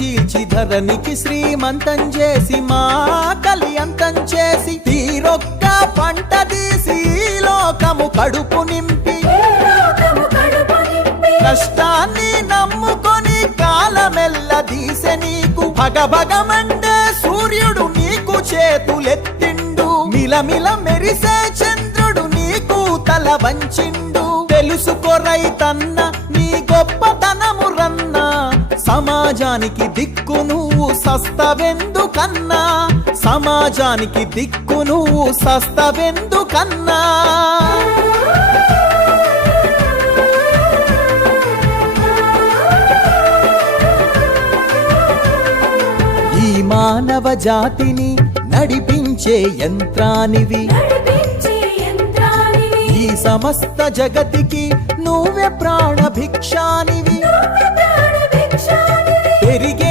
చీల్చి ధరనికి శ్రీమంతం చేసి మా కలియంతం చేసి తీరొక్క పంట తీసి లోకము కడుపు నింపి. కష్టాన్ని నమ్ముకొని కాలమెల్ల దీసె నీకు. భగభగమండే సూర్యుడు నీకు చేతులెత్తిండు. మిలమిల మెరిసే చంద్రుడు నీకు తల వంచిండు. తెలుసుకో రైతన్న సమాజానికి దిక్కు నువ్వు సస్తవెందుకన్నా? సమాజానికి దిక్కు నువ్వు సస్తవెందుకన్నా? ఈ మానవ జాతిని నడిపించే యంత్రానివి. ఈ సమస్త జగతికి నువ్వే ప్రాణ it